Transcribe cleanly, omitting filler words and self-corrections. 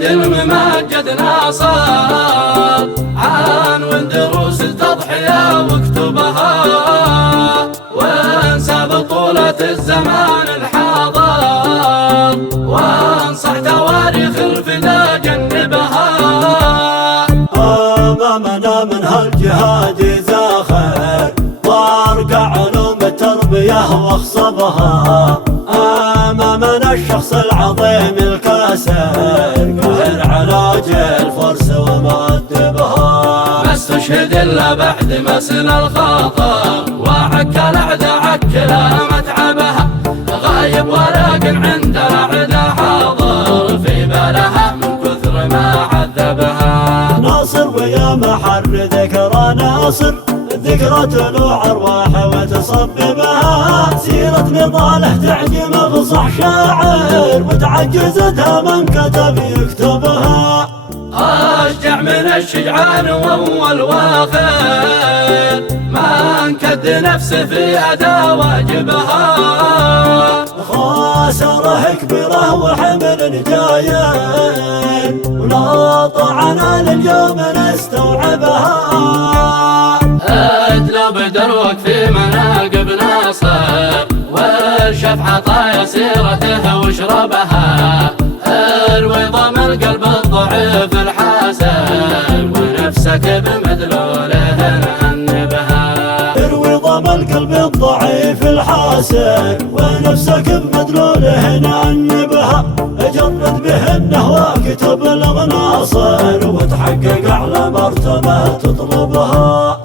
الشهيد الممجد ناصر، عنوان دروس التضحية واكتبها، وانسى بطولة الزمان الحاضر، وانصح تواريخ الفدا جنبها. أمامنا من هالجهاد زاخر، وارقع علوم التربية واخصبها، أمامنا الشخص العظيم الكاسر، قاهر على جيل فرس ومؤدبها. ما استشهد إلا بعد مسن الخاطر، وعك الأعداء عكلا متعبها، غايب ولكن عند الأعداء حاضر، في بالها من كثر ما عذبها. ناصر ويا محر ذكرى ناصر، ذكرى تلوع أرواح وتصببها، سيرة نضاله تعجم أفصح شاعر، وتعجزتها من كتب يكتبها. أشجع من الشجعان وأول واخر، ما انكد نفسه في أداء واجبها، خاسره كبيره وحمل جاين، ولا طعنا لليوم نستوعبها. ادلو بدروك في مناقب ناصر، والشف عطايا سيرته واشربها، اروي ضم القلب الضعيف الحاسر، ونفسك بمدلوله نأنبها. اروي ضم القلب الضعيف الحاسر، ونفسك بمدلوله نأنبها، جرد به النهوى كتب الغناصر، وتحقق أعلى مرتبة تطلبها.